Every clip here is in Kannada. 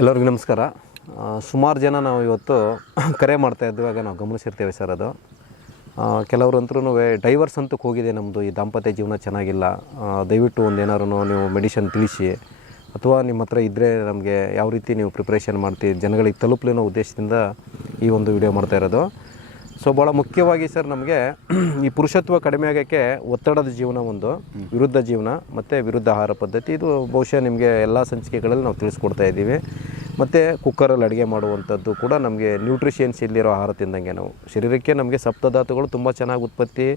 ಎಲ್ಲರಿಗೂ ನಮಸ್ಕಾರ. ಸುಮಾರು ಜನ ನಾವು ಇವತ್ತು ಕರೆ ಮಾಡ್ತಾ ಇದ್ದಾಗ ನಾವು ಗಮನಿಸಿರ್ತೇವೆ ಸರ್ ಅದು. ಕೆಲವರು ಅಂತರೂ ಡೈವರ್ಸ್ ಅಂತಕ್ಕೆ ಹೋಗಿದೆ ನಮ್ಮದು ಈ ದಾಂಪತ್ಯ ಜೀವನ ಚೆನ್ನಾಗಿಲ್ಲ. ದಯವಿಟ್ಟು ಒಂದು ಏನಾದ್ರೂ ನೀವು ಮೆಡಿಷನ್ ತಿಳಿಸಿ, ಅಥವಾ ನಿಮ್ಮ ಹತ್ರ ಇದ್ದರೆ ನಮಗೆ ಯಾವ ರೀತಿ ನೀವು ಪ್ರಿಪ್ರೇಷನ್ ಮಾಡ್ತೀವಿ ಜನಗಳಿಗೆ ತಲುಪಲಿ ಅನ್ನೋ ಉದ್ದೇಶದಿಂದ ಈ ಒಂದು ವಿಡಿಯೋ ಮಾಡ್ತಾ ಇರೋದು. ಸೊ ಭಾಳ ಮುಖ್ಯವಾಗಿ ಸರ್ ನಮಗೆ ಈ ಪುರುಷತ್ವ ಕಡಿಮೆ ಆಗೋಕ್ಕೆ ಒತ್ತಡದ ಜೀವನ ಒಂದು, ವಿರುದ್ಧ ಜೀವನ, ಮತ್ತು ವಿರುದ್ಧ ಆಹಾರ ಪದ್ಧತಿ. ಇದು ಬಹುಶಃ ನಿಮಗೆ ಎಲ್ಲ ಸಂಚಿಕೆಗಳಲ್ಲಿ ನಾವು ತಿಳಿಸ್ಕೊಡ್ತಾ ಇದ್ದೀವಿ. ಮತ್ತು ಕುಕ್ಕರಲ್ಲಿ ಅಡುಗೆ ಮಾಡುವಂಥದ್ದು ಕೂಡ ನಮಗೆ ನ್ಯೂಟ್ರಿಷಿಯನ್ಸ್ ಇಲ್ಲಿರೋ ಆಹಾರ ತಿಂದಂಗೆ ನಾವು. ಶರೀರಕ್ಕೆ ನಮಗೆ ಸಪ್ತಧಾತುಗಳು ತುಂಬ ಚೆನ್ನಾಗಿ ಉತ್ಪತ್ತಿ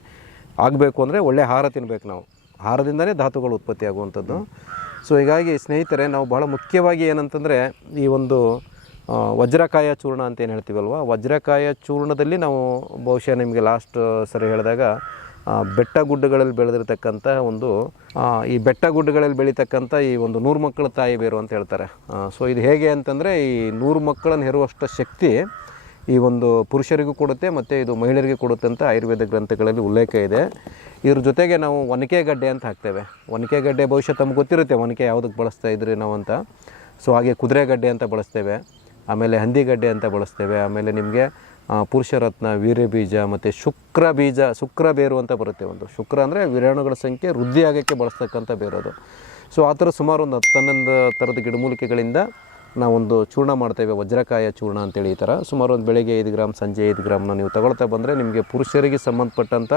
ಆಗಬೇಕು ಅಂದರೆ ಒಳ್ಳೆ ಆಹಾರ ತಿನ್ನಬೇಕು ನಾವು. ಆಹಾರದಿಂದನೇ ಧಾತುಗಳು ಉತ್ಪತ್ತಿ ಆಗುವಂಥದ್ದು. ಸೊ ಹೀಗಾಗಿ ಸ್ನೇಹಿತರೆ, ನಾವು ಭಾಳ ಮುಖ್ಯವಾಗಿ ಏನಂತಂದರೆ ಈ ಒಂದು ವಜ್ರಕಾಯ ಚೂರ್ಣ ಅಂತ ಏನು ಹೇಳ್ತೀವಲ್ವ? ವಜ್ರಕಾಯ ಚೂರ್ಣದಲ್ಲಿ ನಾವು ಬಹುಶಃ ನಿಮಗೆ ಲಾಸ್ಟ್ ಸರಿ ಹೇಳಿದಾಗ ಬೆಟ್ಟ ಗುಡ್ಡಗಳಲ್ಲಿ ಬೆಳೆದಿರ್ತಕ್ಕಂಥ ಒಂದು ಈ ಬೆಟ್ಟ ಗುಡ್ಡಗಳಲ್ಲಿ ಬೆಳೀತಕ್ಕಂಥ ಈ ಒಂದು ನೂರು ಮಕ್ಕಳ ತಾಯಿ ಬೇರು ಅಂತ ಹೇಳ್ತಾರೆ. ಸೊ ಇದು ಹೇಗೆ ಅಂತಂದರೆ ಈ ನೂರು ಮಕ್ಕಳನ್ನು ಹೆರುವಷ್ಟು ಶಕ್ತಿ ಈ ಒಂದು ಪುರುಷರಿಗೂ ಕೊಡುತ್ತೆ ಮತ್ತು ಇದು ಮಹಿಳೆಯರಿಗೆ ಕೊಡುತ್ತೆ ಅಂತ ಆಯುರ್ವೇದ ಗ್ರಂಥಗಳಲ್ಲಿ ಉಲ್ಲೇಖ ಇದೆ. ಇದ್ರ ಜೊತೆಗೆ ನಾವು ಒನಕೆ ಗಡ್ಡೆ ಅಂತ ಹಾಕ್ತೇವೆ. ಒನಕೆ ಗಡ್ಡೆ ಬಹುಶಃ ತಮ್ಗೆ ಗೊತ್ತಿರುತ್ತೆ, ಒನಕೆ ಯಾವುದಕ್ಕೆ ಬಳಸ್ತಾ ಇದ್ರಿ ನಾವು ಅಂತ. ಸೊ ಹಾಗೆ ಕುದುರೆ ಗಡ್ಡೆ ಅಂತ ಬಳಸ್ತೇವೆ, ಆಮೇಲೆ ಹಂದಿಗಡ್ಡೆ ಅಂತ ಬಳಸ್ತೇವೆ, ಆಮೇಲೆ ನಿಮಗೆ ಪುರುಷರತ್ನ ವೀರ್ಯ ಬೀಜ ಮತ್ತು ಶುಕ್ರ ಬೀಜ, ಶುಕ್ರ ಬೇರು ಅಂತ ಬರುತ್ತೆ ಒಂದು. ಶುಕ್ರ ಅಂದರೆ ವಿರಾಣುಗಳ ಸಂಖ್ಯೆ ವೃದ್ಧಿ ಆಗೋಕ್ಕೆ ಬಳಸ್ತಕ್ಕಂಥ ಬೇರು ಅದು. ಸೊ ಆ ಥರ ಸುಮಾರು ಒಂದು ಹತ್ತು ಹನ್ನೊಂದು ಥರದ ಗಿಡಮೂಲಿಕೆಗಳಿಂದ ನಾವೊಂದು ಚೂರ್ಣ ಮಾಡ್ತೇವೆ, ವಜ್ರಕಾಯ ಚೂರ್ಣ ಅಂತೇಳಿ ಈ ಥರ. ಸುಮಾರು ಒಂದು ಬೆಳಗ್ಗೆ ಐದು ಗ್ರಾಮ್ ಸಂಜೆ ಐದು ಗ್ರಾಮ್ನ ನೀವು ತಗೊಳ್ತಾ ಬಂದರೆ ನಿಮಗೆ ಪುರುಷರಿಗೆ ಸಂಬಂಧಪಟ್ಟಂಥ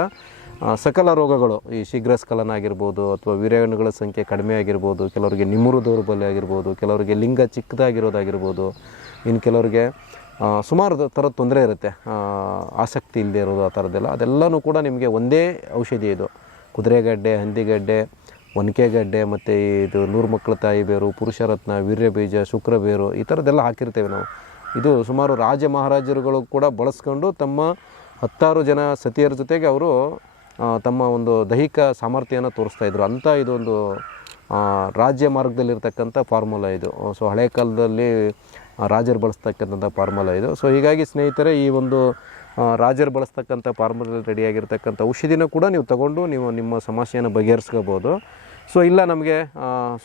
ಸಕಲ ರೋಗಗಳು, ಈ ಶೀಘ್ರಸ್ಖಲನ ಆಗಿರ್ಬೋದು ಅಥವಾ ವೀರಾಣುಗಳ ಸಂಖ್ಯೆ ಕಡಿಮೆ ಆಗಿರ್ಬೋದು, ಕೆಲವರಿಗೆ ನಿಮುರು ದೌರ್ಬಲ್ಯ ಆಗಿರ್ಬೋದು, ಕೆಲವರಿಗೆ ಲಿಂಗ ಚಿಕ್ಕದಾಗಿರೋದಾಗಿರ್ಬೋದು, ಇನ್ನು ಕೆಲವರಿಗೆ ಸುಮಾರು ಥರದ ತೊಂದರೆ ಇರುತ್ತೆ. ಆಸಕ್ತಿ ಇಲ್ಲದೆ ಇರೋದು ಆ ಥರದ್ದೆಲ್ಲ. ಅದೆಲ್ಲನೂ ಕೂಡ ನಿಮಗೆ ಒಂದೇ ಔಷಧಿ ಇದು. ಕುದುರೆಗಡ್ಡೆ ಹಂದಿಗಡ್ಡೆ ಒನಕೆಗಡ್ಡೆ ಮತ್ತು ಇದು ನೂರು ಮಕ್ಕಳ ತಾಯಿ ಬೇರು ಪುರುಷರತ್ನ ವೀರ್ಯಬೀಜ ಶುಕ್ರಬೇರು ಶುಕ್ರ ಬೇರು ಈ ಥರದ್ದೆಲ್ಲ ಹಾಕಿರ್ತೇವೆ ನಾವು. ಇದು ಸುಮಾರು ರಾಜ ಮಹಾರಾಜರುಗಳು ಕೂಡ ಬಳಸ್ಕೊಂಡು ತಮ್ಮ ಹತ್ತಾರು ಜನ ಸತಿಯರ ಜೊತೆಗೆ ಅವರು ತಮ್ಮ ಒಂದು ದೈಹಿಕ ಸಾಮರ್ಥ್ಯನ ತೋರಿಸ್ತಾ ಇದ್ರು. ಅಂಥ ಇದೊಂದು ರಾಜ್ಯ ಮಾರ್ಗದಲ್ಲಿರ್ತಕ್ಕಂಥ ಫಾರ್ಮುಲಾ ಇದು. ಸೊ ಹಳೆ ಕಾಲದಲ್ಲಿ ರಾಜರು ಬಳಸ್ತಕ್ಕಂಥ ಫಾರ್ಮುಲಾ ಇದು. ಸೊ ಹೀಗಾಗಿ ಸ್ನೇಹಿತರೆ, ಈ ಒಂದು ರಾಜರು ಬಳಸ್ತಕ್ಕಂಥ ಫಾರ್ಮುಲಲ್ಲಿ ರೆಡಿಯಾಗಿರ್ತಕ್ಕಂಥ ಔಷಧಿನ ಕೂಡ ನೀವು ತಗೊಂಡು ನೀವು ನಿಮ್ಮ ಸಮಸ್ಯೆಯನ್ನು ಬಗೆಹರಿಸ್ಕೋಬೋದು. ಸೊ ಇಲ್ಲ ನಮಗೆ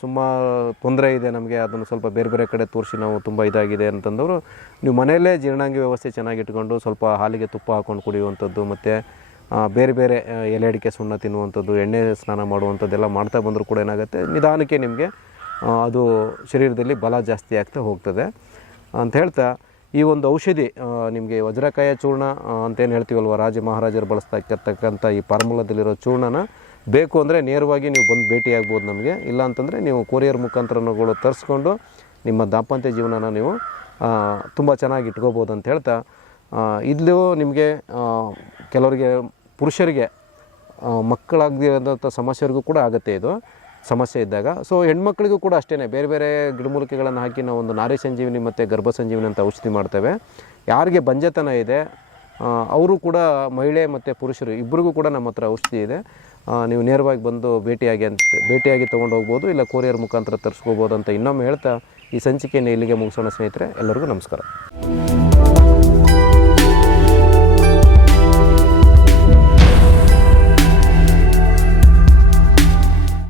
ಸುಮಾರು ತೊಂದರೆ ಇದೆ ನಮಗೆ, ಅದನ್ನು ಸ್ವಲ್ಪ ಬೇರೆ ಬೇರೆ ಕಡೆ ತೋರಿಸಿ ನಾವು ತುಂಬ ಇದಾಗಿದೆ ಅಂತಂದವರು, ನೀವು ಮನೆಯಲ್ಲೇ ಜೀರ್ಣಾಂಗ ವ್ಯವಸ್ಥೆ ಚೆನ್ನಾಗಿಟ್ಕೊಂಡು ಸ್ವಲ್ಪ ಹಾಲಿಗೆ ತುಪ್ಪ ಹಾಕ್ಕೊಂಡು ಕುಡಿಯುವಂಥದ್ದು ಮತ್ತು ಬೇರೆ ಬೇರೆ, ಎಲೆ ಅಡಿಕೆ ಸುಣ್ಣ ತಿನ್ನುವಂಥದ್ದು, ಎಣ್ಣೆ ಸ್ನಾನ ಮಾಡುವಂಥದ್ದೆಲ್ಲ ಮಾಡ್ತಾ ಬಂದರೂ ಕೂಡ ಏನಾಗುತ್ತೆ, ನಿಧಾನಕ್ಕೆ ನಿಮಗೆ ಅದು ಶರೀರದಲ್ಲಿ ಬಲ ಜಾಸ್ತಿ ಆಗ್ತಾ ಹೋಗ್ತದೆ. ಅಂತ ಹೇಳ್ತಾ, ಈ ಒಂದು ಔಷಧಿ ನಿಮಗೆ ವಜ್ರಕಾಯ ಚೂರ್ಣ ಅಂತೇನು ಹೇಳ್ತೀವಲ್ವ, ರಾಜ ಮಹಾರಾಜರು ಬಳಸ್ತಾ ಇರ್ತಕ್ಕಂಥ ಈ ಫಾರ್ಮುಲಾದಲ್ಲಿರೋ ಚೂರ್ಣನ, ಬೇಕು ಅಂದರೆ ನೇರವಾಗಿ ನೀವು ಬಂದು ಭೇಟಿಯಾಗ್ಬೋದು ನಮಗೆ. ಇಲ್ಲ ಅಂತಂದರೆ ನೀವು ಕೊರಿಯರ್ ಮುಖಾಂತರಗಳು ತರಿಸ್ಕೊಂಡು ನಿಮ್ಮ ದಾಂಪತ್ಯ ಜೀವನನ ನೀವು ತುಂಬ ಚೆನ್ನಾಗಿ ಇಟ್ಕೋಬೋದು ಅಂತ ಹೇಳ್ತಾ ಇದು ನಿಮಗೆ ಕೆಲವರಿಗೆ, ಪುರುಷರಿಗೆ ಮಕ್ಕಳಾಗದಿರೋಂಥ ಸಮಸ್ಯೆರಿಗೂ ಕೂಡ ಆಗುತ್ತೆ ಇದು. ಸಮಸ್ಯೆ ಇದ್ದಾಗ. ಸೊ ಹೆಣ್ಮಕ್ಳಿಗೂ ಕೂಡ ಅಷ್ಟೇ ಬೇರೆ ಬೇರೆ ಗಿಡಮೂಲಿಕೆಗಳನ್ನು ಹಾಕಿ ನಾವು ಒಂದು ನಾರಿ ಸಂಜೀವಿನಿ ಮತ್ತು ಗರ್ಭ ಸಂಜೀವಿನಿ ಅಂತ ಔಷಧಿ ಮಾಡ್ತೇವೆ. ಯಾರಿಗೆ ಬಂಜತನ ಇದೆ ಅವರು ಕೂಡ ಮಹಿಳೆ ಮತ್ತು ಪುರುಷರು ಇಬ್ಬರಿಗೂ ಕೂಡ ನಮ್ಮ ಹತ್ರ ಔಷಧಿ ಇದೆ. ನೀವು ನೇರವಾಗಿ ಬಂದು ಭೇಟಿಯಾಗಿ ಅಂತ, ಭೇಟಿಯಾಗಿ ತೊಗೊಂಡು ಹೋಗ್ಬೋದು, ಇಲ್ಲ ಕೊರಿಯರ್ ಮುಖಾಂತರ ತರಿಸ್ಕೋಬೋದು ಅಂತ ಇನ್ನೊಮ್ಮೆ ಹೇಳ್ತಾ ಈ ಸಂಚಿಕೆಯನ್ನು ಇಲ್ಲಿಗೆ ಮುಗಿಸೋಣ ಸ್ನೇಹಿತರೆ, ಎಲ್ಲರಿಗೂ ನಮಸ್ಕಾರ.